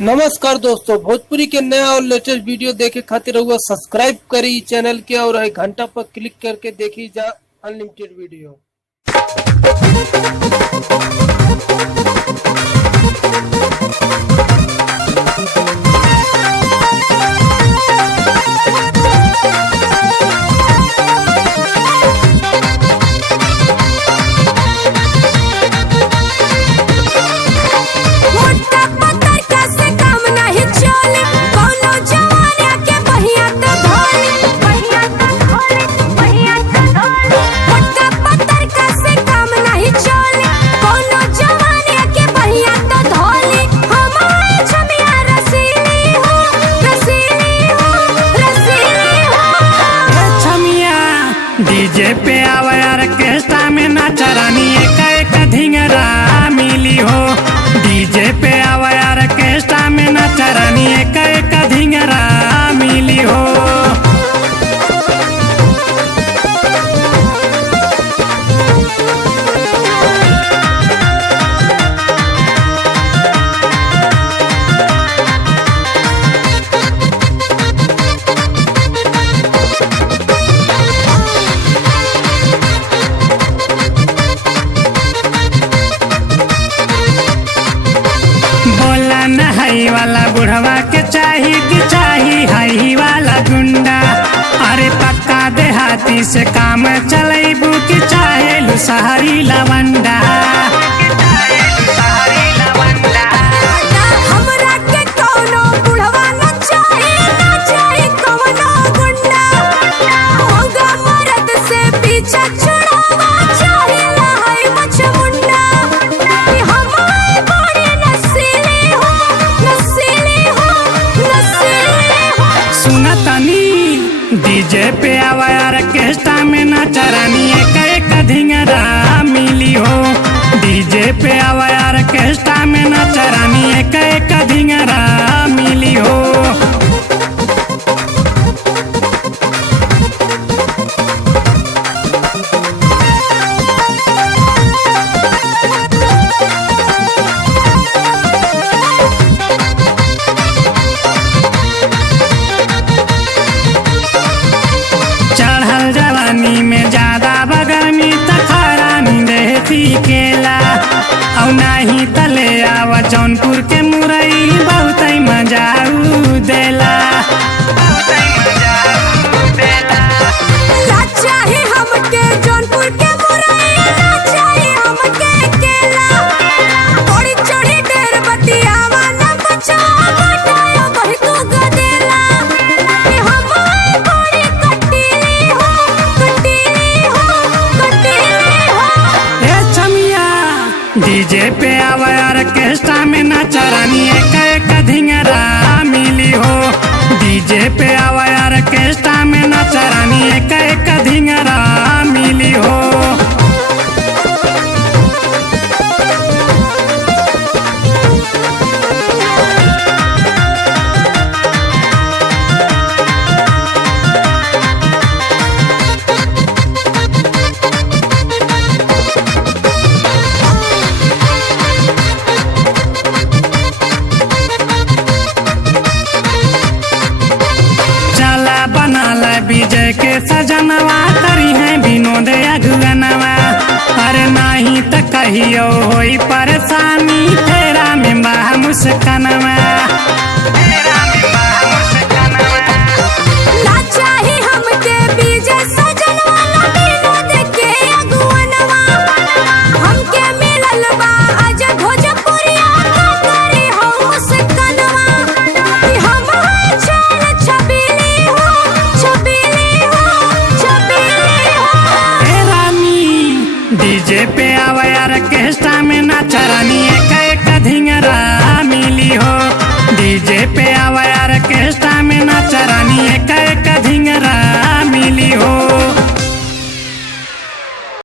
नमस्कार दोस्तों, भोजपुरी के नया और लेटेस्ट वीडियो देखे खातिर रहुआ सब्सक्राइब करी चैनल के और घंटा पर क्लिक करके देखी जा अनलिमिटेड वीडियो। डीजे पे आवा ऑर्केस्ट्रा में नाचा रानी एक धिंगरा मिली हो। डीजे पे आवा ऑर्केस्ट्रा में नाचा रानी एक धिंगरा मिली हो। हाई वाला बुढ़वा के चाही कि चाही हाई वाला गुंडा। अरे पक्का देहाती से काम चलेबू कि चाहे लुसहरी लवंडा। डीजे पे आवा ऑर्केस्ट्रा में नाचा रानी एक धिंगरा मिली हो। डीजे पे आवा ऑर्केस्ट्रा में नाचा रानी एक धिंगरा मिली हो। में ज्यादा बगरमी तखरानी देती केला और नहीं तले आवा जौनपुर के मुरई बहुत मजा देला। डीजे पे आवा ऑर्केस्ट्रा में नाचा रानी एक धिंगरा मिली हो। डीजे पे आवा ऑर्केस्ट्रा में नाचा रानी एक धिंगरा मिली हो। विजय के सजनवा करी है विनोद अगुनवा। अरे नहीं तो कहियो होई परेशानी फेरा में बा मुस्कनवा।